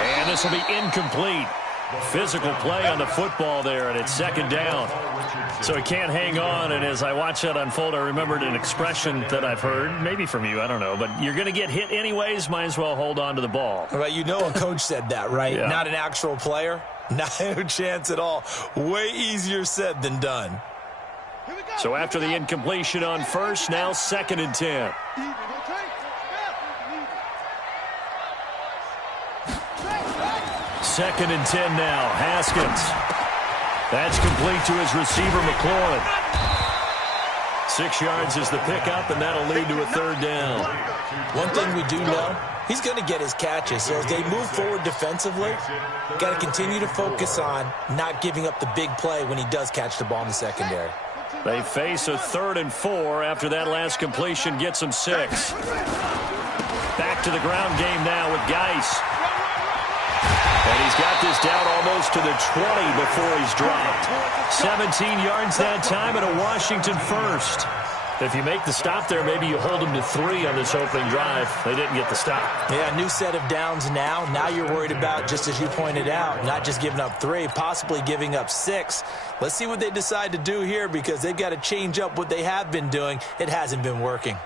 And this will be incomplete. Physical play on the football there, and it's second down. So he can't hang on, and as I watch that unfold, I remembered an expression that I've heard, maybe from you, I don't know, but you're going to get hit anyways, might as well hold on to the ball. Well, you know a coach said that, right? Yeah. Not an actual player. No chance at all. Way easier said than done. So after the incompletion on first, now 2nd and 10. Second and 10 now. Haskins. That's complete to his receiver, McLaurin. 6 yards is the pickup, and that'll lead to a 3rd down. One thing we do know, he's going to get his catches. So as they move forward defensively, got to continue to focus on not giving up the big play when he does catch the ball in the secondary. They face a 3rd and 4 after that last completion gets them 6. Back to the ground game now with Geis. And he's got this down almost to the 20 before he's dropped. 17 yards that time and a Washington first. If you make the stop there, maybe you hold them to 3 on this opening drive. They didn't get the stop. Yeah, new set of downs now. Now you're worried about, just as you pointed out, not just giving up 3, possibly giving up 6. Let's see what they decide to do here because they've got to change up what they have been doing. It hasn't been working.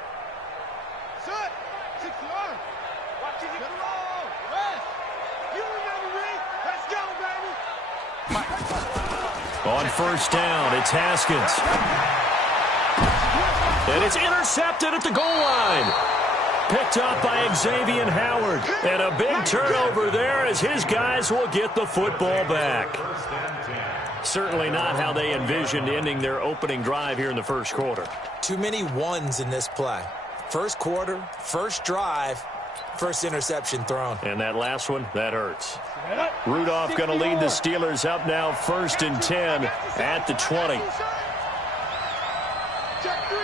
On first down, it's Haskins. And it's intercepted at the goal line. Picked up by Xavier Howard. And a big turnover there as his guys will get the football back. Certainly not how they envisioned ending their opening drive here in the first quarter. Too many ones in this play. First quarter, first drive, first interception thrown. And that last one, that hurts. Rudolph going to lead the Steelers up now 1st and 10 at the 20.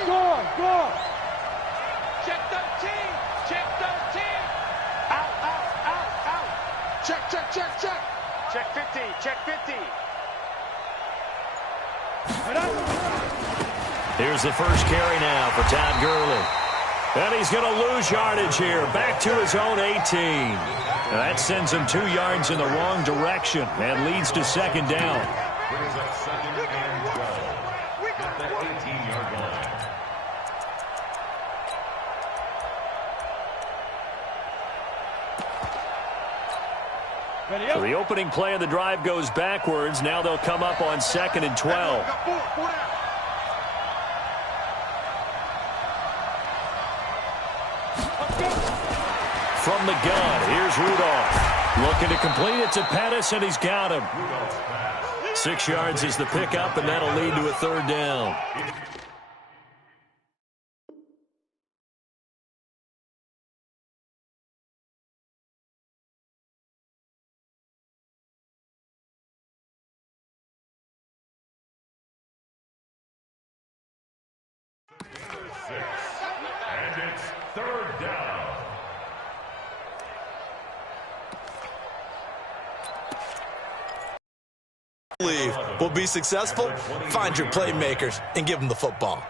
Go on. Check 13. Check 13. Out. Check. Check 50. Check 50. Here's the first carry now for Todd Gurley. And he's going to lose yardage here. Back to his own 18. And that sends him 2 yards in the wrong direction and leads to 2nd down. Brings up 2nd and 12 at the 18-yard line. So the opening play of the drive goes backwards. Now they'll come up on 2nd and 12. From the gun, here's Rudolph. Looking to complete it to Pettis, and he's got him. 6 yards is the pickup, and that'll lead to a 3rd down. And it's 3rd down. Will be successful, find your playmakers and give them the football.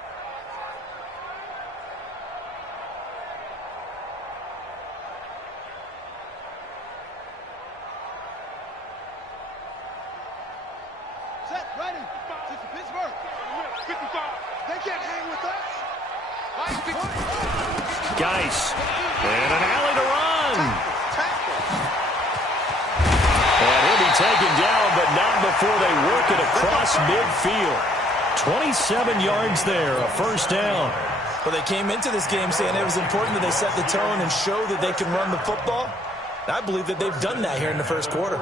Set, ready. This is Pittsburgh. 55. They can't hang with us. Geis. And an alley to run. And he'll be taken down, but not before they work it across midfield. 27 yards there, a 1st down. Well, they came into this game saying it was important that they set the tone and show that they can run the football. And I believe that they've done that here in the first quarter.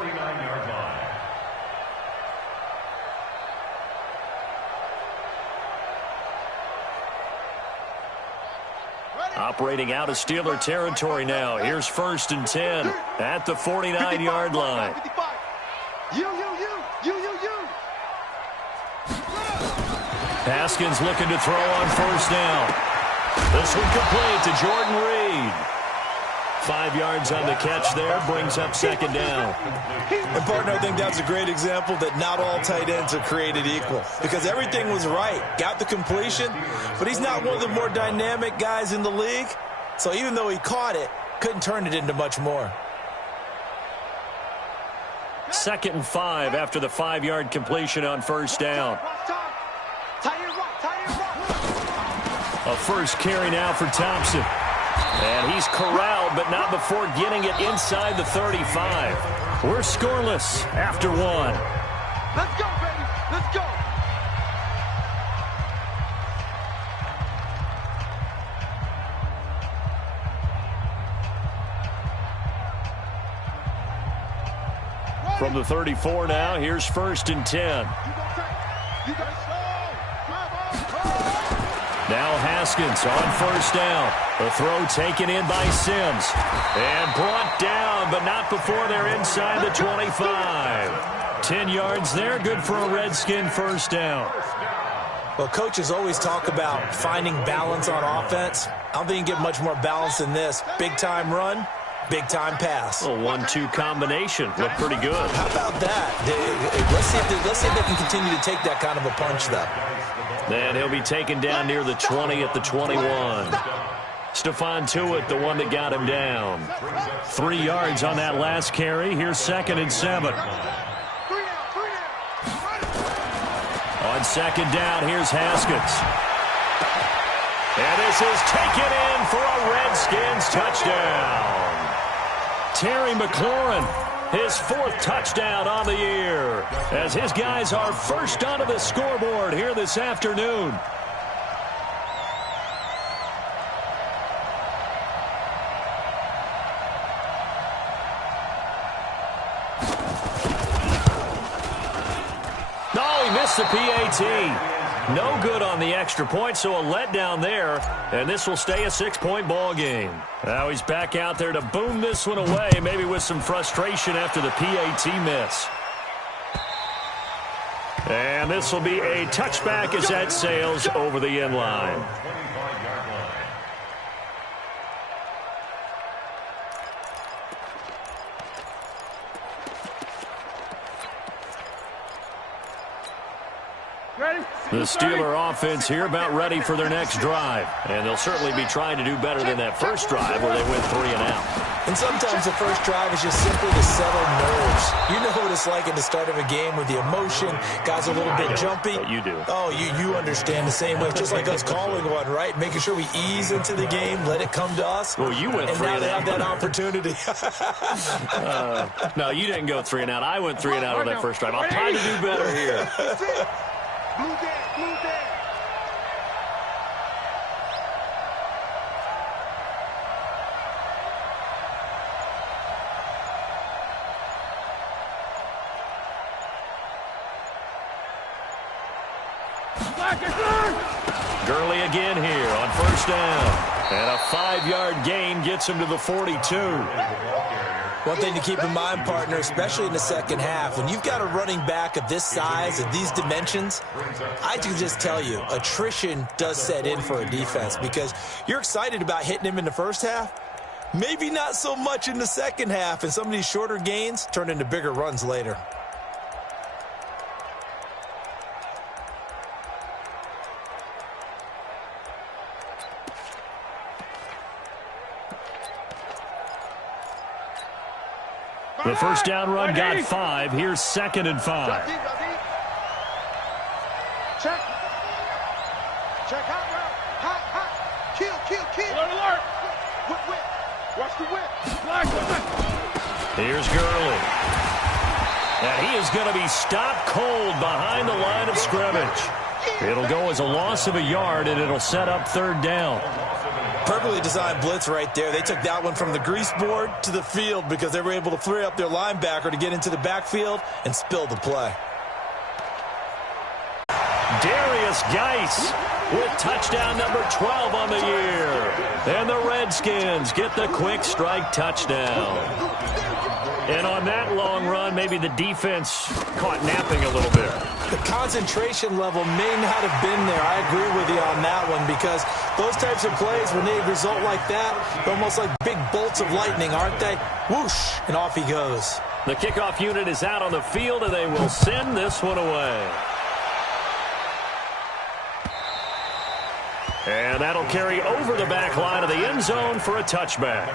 Operating out of Steeler territory now. Here's 1st and 10 at the 49-yard line. You. Haskins looking to throw on 1st down. This one complete to Jordan Reed. 5 yards on the catch there, brings up 2nd down. And, partner, I think that's a great example that not all tight ends are created equal because everything was right. Got the completion, but he's not one of the more dynamic guys in the league. So even though he caught it, couldn't turn it into much more. 2nd and 5 after the 5-yard completion on first down. A first carry now for Thompson. And he's corralled, but not before getting it inside the 35. We're scoreless after 1. Let's go, baby. Let's go. From the 34 now, here's 1st and 10. Now Haskins on first down. The throw taken in by Sims. And brought down, but not before they're inside the 25. 10 yards there, good for a Redskin first down. Well, coaches always talk about finding balance on offense. I don't think you get much more balance than this. Big-time run, big-time pass. A 1-2 combination. Looked pretty good. How about that? Let's see if they can continue to take that kind of a punch, though. And he'll be taken down near the 20 at the 21. Stephon Tuitt, the one that got him down. 3 yards on that last carry. Here's 2nd and 7. On 2nd down, here's Haskins. And this is taken in for a Redskins touchdown. Terry McLaurin, his 4th touchdown on the year, as his guys are first onto the scoreboard here this afternoon. No, he missed the PAT. No good on the extra point, so a letdown there, and this will stay a 6-point ball game. Now he's back out there to boom this one away, maybe with some frustration after the PAT miss. And this will be a touchback as that sails over the end line. The Steeler offense here about ready for their next drive. And they'll certainly be trying to do better than that first drive where they went 3 and out. And sometimes the first drive is just simply to settle nerves. You know what it's like at the start of a game with the emotion. Guys are a little bit jumpy. You do. Oh, you understand the same way. It's just like us calling one, right? Making sure we ease into the game, let it come to us. Well, you went 3 and out. And now they have that opportunity. No, you didn't go 3 and out. I went 3 and out on that first drive. I'll try to do better here. Blue dead, blue dead. Gurley again here on first down. And a 5-yard gain gets him to the 42. One thing to keep in mind, partner, especially in the second half, when you've got a running back of this size, of these dimensions, I can just tell you, attrition does set in for a defense because you're excited about hitting him in the first half, maybe not so much in the second half, and some of these shorter gains turn into bigger runs later. The first down run got 5. Here's 2nd and 5. Check. Check out route. Hot, hot. Kill. Alert. Whip. Watch the whip. Here's Gurley. And he is going to be stopped cold behind the line of scrimmage. It'll go as a loss of a yard, and it'll set up 3rd down. Perfectly designed blitz right there. They took that one from the grease board to the field because they were able to free up their linebacker to get into the backfield and spill the play. Darius Geis with touchdown number 12 on the year. And the Redskins get the quick strike touchdown. And on that long run, maybe the defense caught napping a little bit. The concentration level may not have been there. I agree with you on that one because those types of plays, when they result like that, they're almost like big bolts of lightning, aren't they? Whoosh, and off he goes. The kickoff unit is out on the field, and they will send this one away. And that'll carry over the back line of the end zone for a touchback.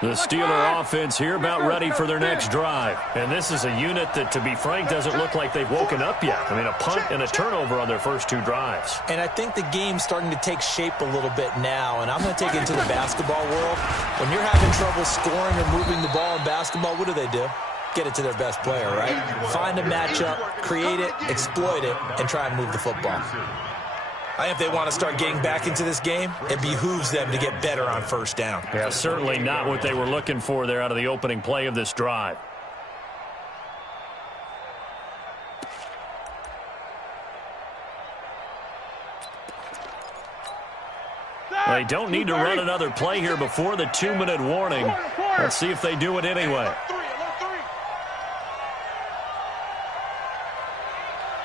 The Steeler offense here about ready for their next drive. And this is a unit that, to be frank, doesn't look like they've woken up yet. I mean, a punt and a turnover on their first 2 drives. And I think the game's starting to take shape a little bit now. And I'm going to take it into the basketball world. When you're having trouble scoring or moving the ball in basketball, what do? Get it to their best player, right? Find a matchup, create it, exploit it, and try and move the football. I think if they want to start getting back into this game, it behooves them to get better on first down. Yeah, certainly not what they were looking for there out of the opening play of this drive. They don't need to run another play here before the 2-minute warning. Let's see if they do it anyway.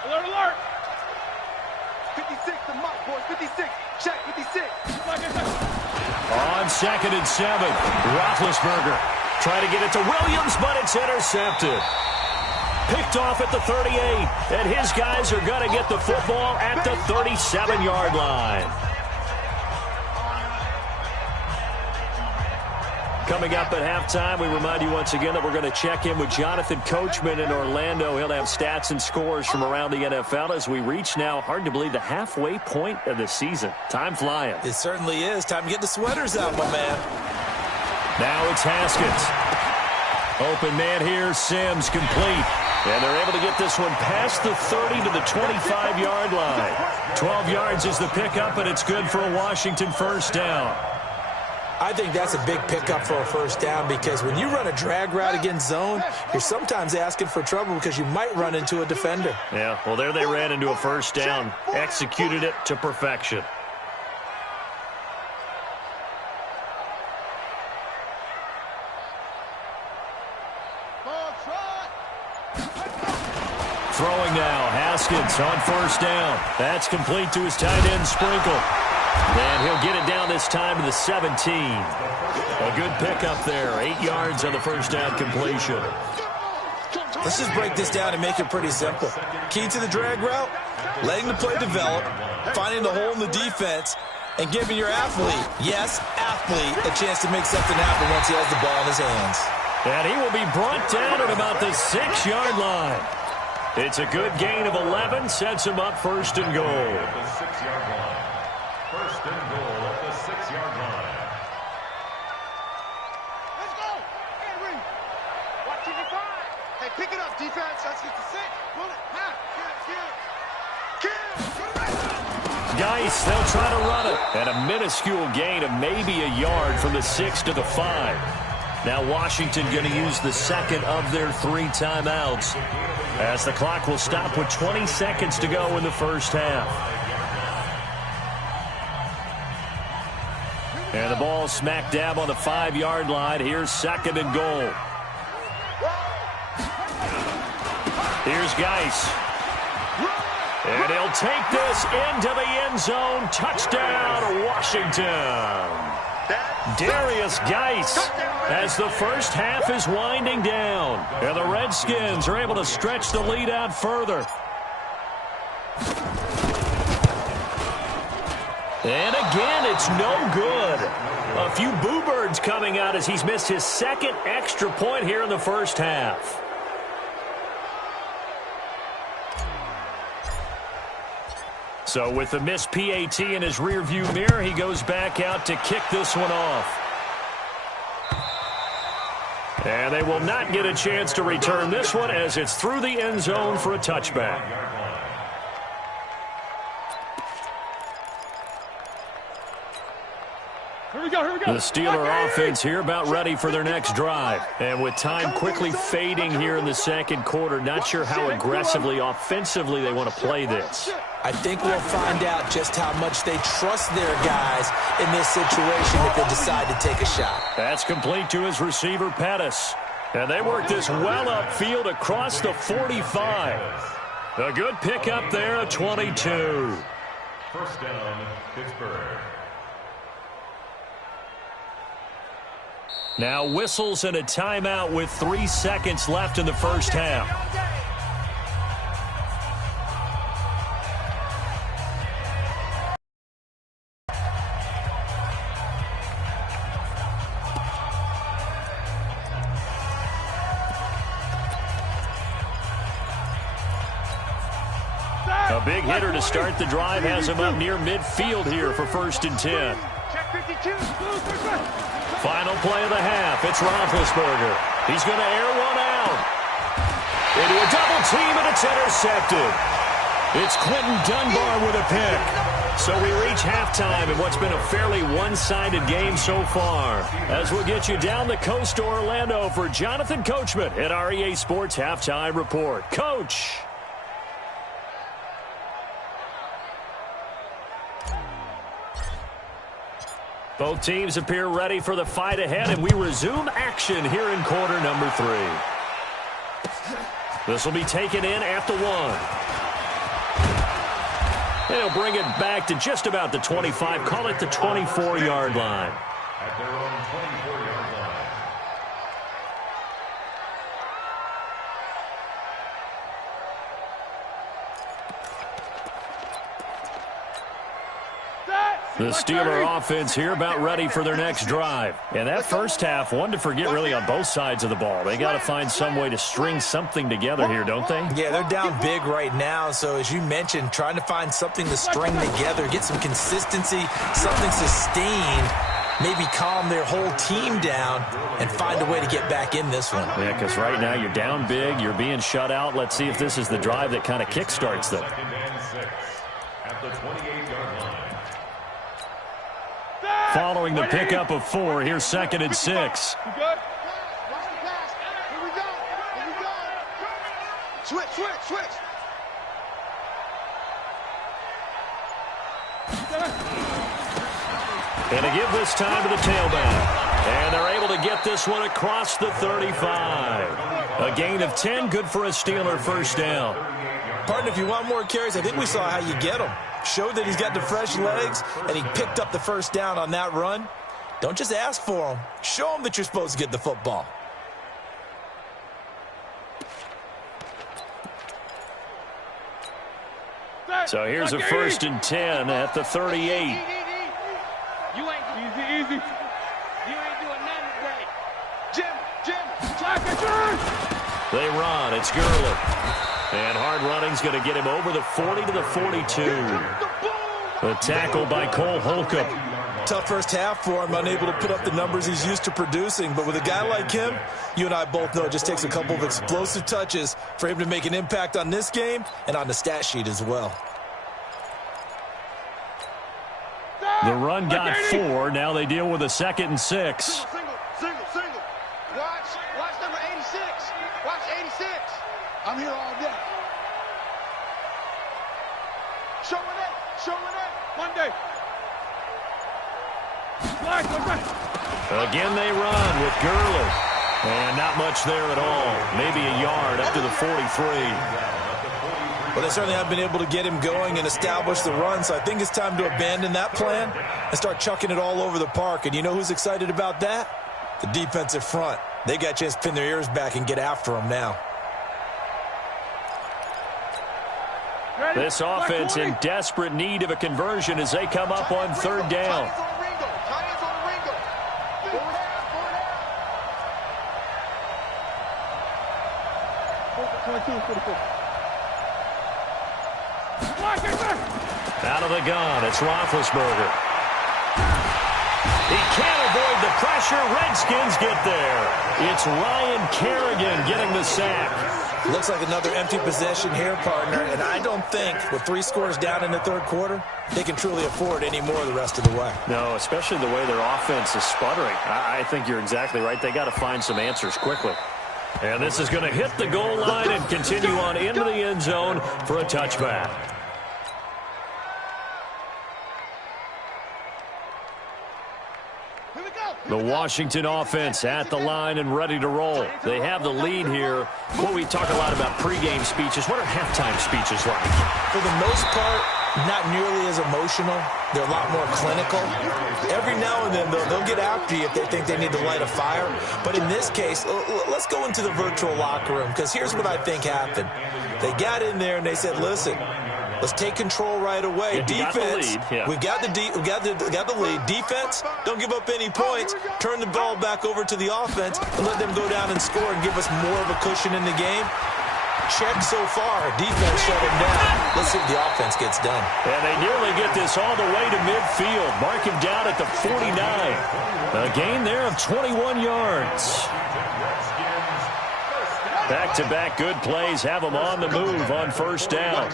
Alert, alert! 56, the mock boys, 56. Check, 56. On 2nd and 7, Roethlisberger trying to get it to Williams, but it's intercepted. Picked off at the 38, and his guys are going to get the football at the 37-yard line. Coming up at halftime, we remind you once again that we're going to check in with Jonathan Coachman in Orlando. He'll have stats and scores from around the NFL as we reach now, hard to believe, the halfway point of the season. Time flying. It certainly is. Time to get the sweaters out, my man. Now it's Haskins. Open man here, Sims complete. And they're able to get this one past the 30 to the 25-yard line. 12 yards is the pickup, and it's good for a Washington first down. I think that's a big pickup for a first down because when you run a drag route against zone, you're sometimes asking for trouble because you might run into a defender. Yeah, well, there they ran into a first down, executed it to perfection. Throwing now, Haskins on first down. That's complete to his tight end, Sprinkle. And he'll get it down this time to the 17. A good pickup there. 8 yards on the first down completion. Let's just break this down and make it pretty simple. Key to the drag route, letting the play develop, finding the hole in the defense, and giving your athlete, yes, athlete, a chance to make something happen once he has the ball in his hands. And he will be brought down at about the 6-yard line. It's a good gain of 11, sets him up first and goal. At the 6-yard line. First and goal at the 6-yard line. Let's go! Henry! Watch it, five. Hey, pick it up, defense. Let's get to 6. Pull it. Half. Kill. Geis, they'll try to run it. And a minuscule gain of maybe a yard from the 6 to the 5. Now Washington going to use the second of their 3 timeouts as the clock will stop with 20 seconds to go in the first half. And the ball smack dab on the 5-yard line. Here's second and goal. Here's Geis. And he'll take this into the end zone. Touchdown, Washington. Darius Geis as the first half is winding down. And the Redskins are able to stretch the lead out further. And again, it's no good. A few boo birds coming out as he's missed his second extra point here in the first half. So with the missed PAT in his rearview mirror, he goes back out to kick this one off. And they will not get a chance to return this one as it's through the end zone for a touchback. Here we go. The Steeler offense here about ready for their next drive. And with time quickly fading here in the second quarter, not sure how aggressively, offensively they want to play this. I think we'll find out just how much they trust their guys in this situation if they decide to take a shot. That's complete to his receiver, Pettis. And they work this well upfield across the 45. A good pickup there at 22. First down, Pittsburgh. Now whistles and a timeout with 3 seconds left in the first half. A big hitter to start the drive has him up near midfield here for 1st and 10. Final play of the half. It's Roethlisberger. He's going to air one out. Into a double team, and it's intercepted. It's Quentin Dunbar with a pick. So we reach halftime in what's been a fairly one-sided game so far. As we'll get you down the coast to Orlando for Jonathan Coachman at our EA Sports Halftime Report. Coach. Both teams appear ready for the fight ahead, and we resume action here in quarter number 3. This will be taken in at the 1. They'll bring it back to just about the 25, call it the 24-yard line. At their own 24-yard line. The Steeler offense here about ready for their next drive. And that first half, one to forget really on both sides of the ball. They got to find some way to string something together here, don't they? Yeah, they're down big right now. So as you mentioned, trying to find something to string together, get some consistency, something sustained, maybe calm their whole team down and find a way to get back in this one. Yeah, because right now you're down big, you're being shut out. Let's see if this is the drive that kind of kickstarts them. At the 28-yard line. Following the pickup of 4, here's 2nd and 6. You good? Watch the pass. Here we go. Here we go. Switch. And to give this time to the tailback. And they're able to get this one across the 35. A gain of 10, good for a Steeler first down. Pardon, if you want more carries, I think we saw how you get them. Showed that he's got the fresh legs, and he picked up the first down on that run. Don't just ask for him. Show him that you're supposed to get the football. So here's a 1st and 10 at the 38. You ain't easy. You ain't doing nothing today. Jim, They run. It's Gurley. And hard running's going to get him over the 40 to the 42. The tackle by Cole Holcomb. Tough first half for him, unable to put up the numbers he's used to producing. But with a guy like him, you and I both know it just takes a couple of explosive touches for him to make an impact on this game and on the stat sheet as well. The run got 4. Now they deal with a 2nd and 6. Single. Watch number 86. Watch 86. I'm here all day. Showing it. Monday. Again they run with Gurley. And not much there at all. Maybe a yard up to the 43. Well, they certainly have been able to get him going and establish the run, so I think it's time to abandon that plan and start chucking it all over the park. And you know who's excited about that? The defensive front. They got a chance to pin their ears back and get after him now. This offense in desperate need of a conversion as they come up on 3rd down. Out of the gun, it's Roethlisberger. He can't avoid the pressure. Redskins get there. It's Ryan Kerrigan getting the sack. Looks like another empty possession here, partner, and I don't think with 3 scores down in the 3rd quarter, they can truly afford any more the rest of the way. No, especially the way their offense is sputtering. I think you're exactly right. They got to find some answers quickly. And this is going to hit the goal line and continue on into the end zone for a touchback. The Washington offense at the line and ready to roll. They have the lead here. Well, we talk a lot about pregame speeches. What are halftime speeches like? For the most part, not nearly as emotional. They're a lot more clinical. Every now and then, they'll get after you if they think they need to light a fire. But in this case, let's go into the virtual locker room, because here's what I think happened. They got in there and they said, listen, let's take control right away. Defense, we've got the lead. Defense, don't give up any points. Turn the ball back over to the offense and let them go down and score and give us more of a cushion in the game. Check so far. Defense shut him down. Let's see if the offense gets done. And they nearly get this all the way to midfield. Mark him down at the 49. A gain there of 21 yards. Back-to-back good plays have them on the move on first down.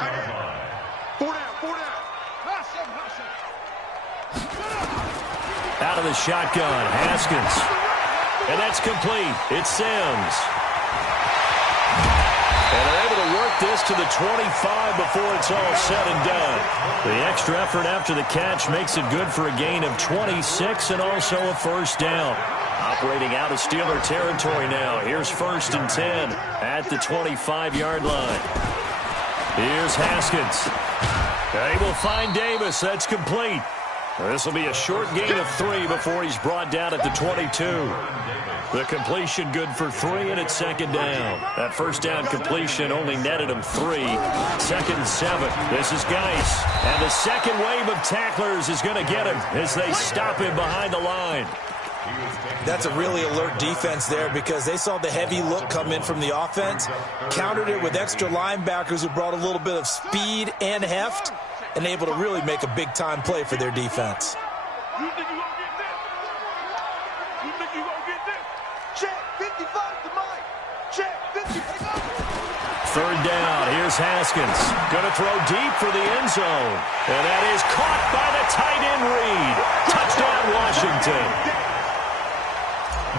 Out of the shotgun, Haskins. And that's complete. It's Sims. And they're able to work this to the 25 before it's all said and done. The extra effort after the catch makes it good for a gain of 26 and also a first down. Operating out of Steeler territory now. Here's 1st and 10 at the 25-yard line. Here's Haskins. They will find Davis. That's complete. This will be a short gain of 3 before he's brought down at the 22. The completion good for 3, and it's 2nd down. That first down completion only netted him 3. 2nd and 7. This is Geis. And the second wave of tacklers is going to get him as they stop him behind the line. That's a really alert defense there because they saw the heavy look come in from the offense, countered it with extra linebackers who brought a little bit of speed and heft, and able to really make a big-time play for their defense. You think you gonna get this? You think you gonna get this? Check, 55 to Mike. Check, 55. 3rd down. Here's Haskins. Going to throw deep for the end zone. And that is caught by the tight end Reed. Touchdown, Washington.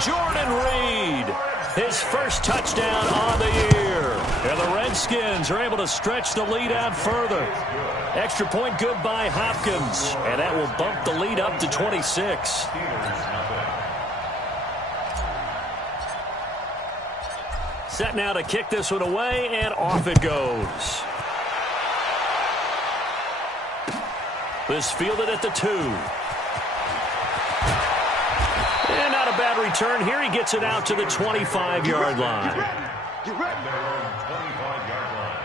Jordan Reed, his first touchdown on the year. And the Redskins are able to stretch the lead out further. Extra point good by Hopkins. And that will bump the lead up to 26. Set now to kick this one away, and off it goes. This fielded at the 2. And not a bad return here. He gets it out to the 25-yard line. Their own 25-yard line.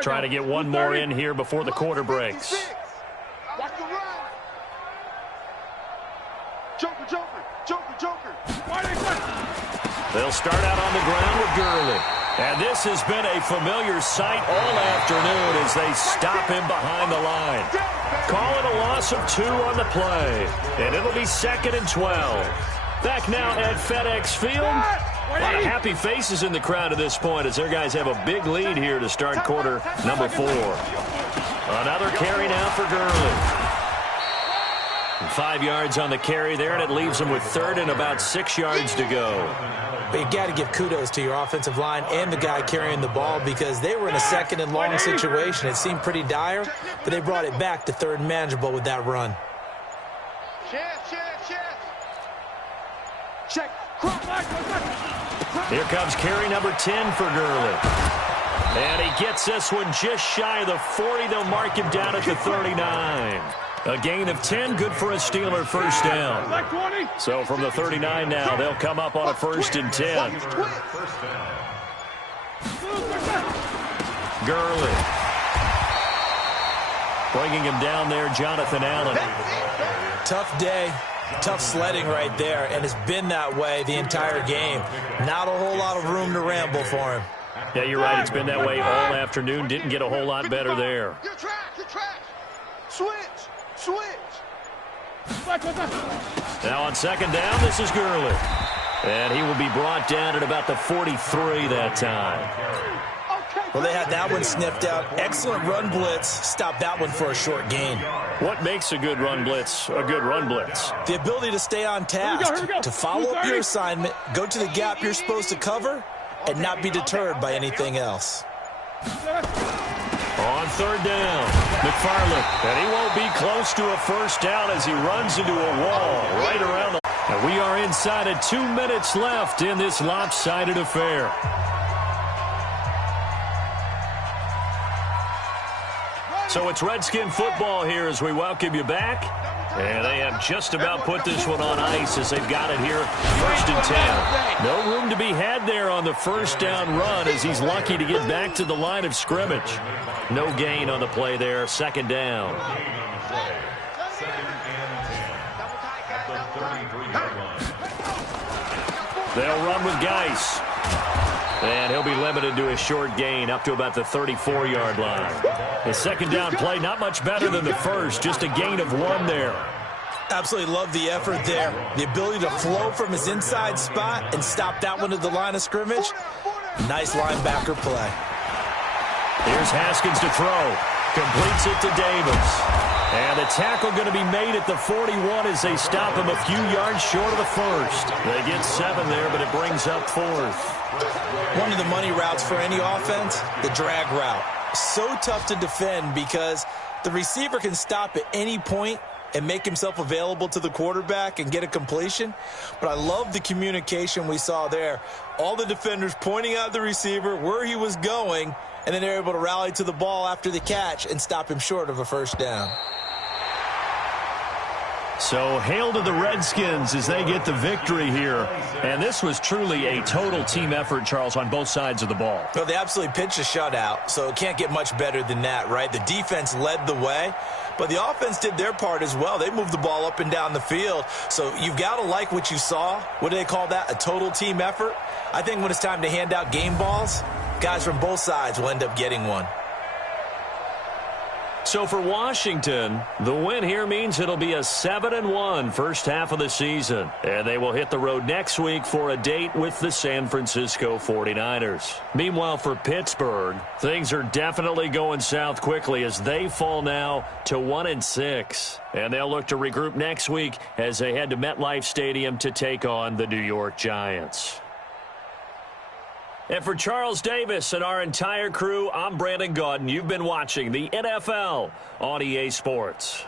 Trying to get one more in here before the quarter breaks. Watch the run. Joker, Joker, Joker, Joker. They'll start out on the ground with Gurley. And this has been a familiar sight all afternoon as they stop him behind the line. Call it a loss of 2 on the play. And it'll be 2nd and 12. Back now at FedEx Field. A lot of happy faces in the crowd at this point as their guys have a big lead here to start quarter number 4. Another carry now for Gurley. 5 yards on the carry there, and it leaves them with 3rd and about 6 yards to go. But you got to give kudos to your offensive line and the guy carrying the ball because they were in a 2nd and long situation. It seemed pretty dire, but they brought it back to 3rd and manageable with that run. Check. Here comes carry number 10 for Gurley. And he gets this one just shy of the 40. They'll mark him down at the 39. A gain of 10, good for a Steeler first down. So from the 39 now, they'll come up on a 1st and 10. Gurley. Bringing him down there, Jonathan Allen. Tough day. Tough sledding right there, and it's been that way the entire game. Not a whole lot of room to ramble for him. Yeah, you're right. It's been that way all afternoon. Didn't get a whole lot better there. You're trash, you're trash. Switch. Now on 2nd down, this is Gurley. And he will be brought down at about the 43 that time. Well, they had that one sniffed out. Excellent run blitz. Stopped that one for a short gain. What makes a good run blitz a good run blitz? The ability to stay on task, to follow up your assignment, go to the gap you're supposed to cover, and not be deterred by anything else. On 3rd down, McFarland. And he won't be close to a first down as he runs into a wall right around the... And we are inside of 2 minutes left in this lopsided affair. So it's Redskin football here as we welcome you back. And they have just about put this one on ice as they've got it here, 1st and 10. No room to be had there on the first down run as he's lucky to get back to the line of scrimmage. No gain on the play there, 2nd down. They'll run with Geis. And he'll be limited to a short gain up to about the 34-yard line. The 2nd down play, not much better than the first, just a gain of 1 there. Absolutely love the effort there. The ability to flow from his inside spot and stop that one at the line of scrimmage. Nice linebacker play. Here's Haskins to throw. Completes it to Davis. And the tackle going to be made at the 41 as they stop him a few yards short of the first. They get 7 there, but it brings up 4th. One of the money routes for any offense, the drag route. So tough to defend because the receiver can stop at any point and make himself available to the quarterback and get a completion. But I love the communication we saw there. All the defenders pointing out the receiver, where he was going, and then they're able to rally to the ball after the catch and stop him short of a 1st down. So hail to the Redskins as they get the victory here. And this was truly a total team effort, Charles, on both sides of the ball. Well, they absolutely pitched a shutout, so it can't get much better than that, right? The defense led the way, but the offense did their part as well. They moved the ball up and down the field. So you've got to like what you saw. What do they call that? A total team effort? I think when it's time to hand out game balls, guys from both sides will end up getting one. So for Washington, the win here means it'll be a 7-1 first half of the season. And they will hit the road next week for a date with the San Francisco 49ers. Meanwhile, for Pittsburgh, things are definitely going south quickly as they fall now to 1-6. And they'll look to regroup next week as they head to MetLife Stadium to take on the New York Giants. And for Charles Davis and our entire crew, I'm Brandon Gaudin. You've been watching the NFL on EA Sports.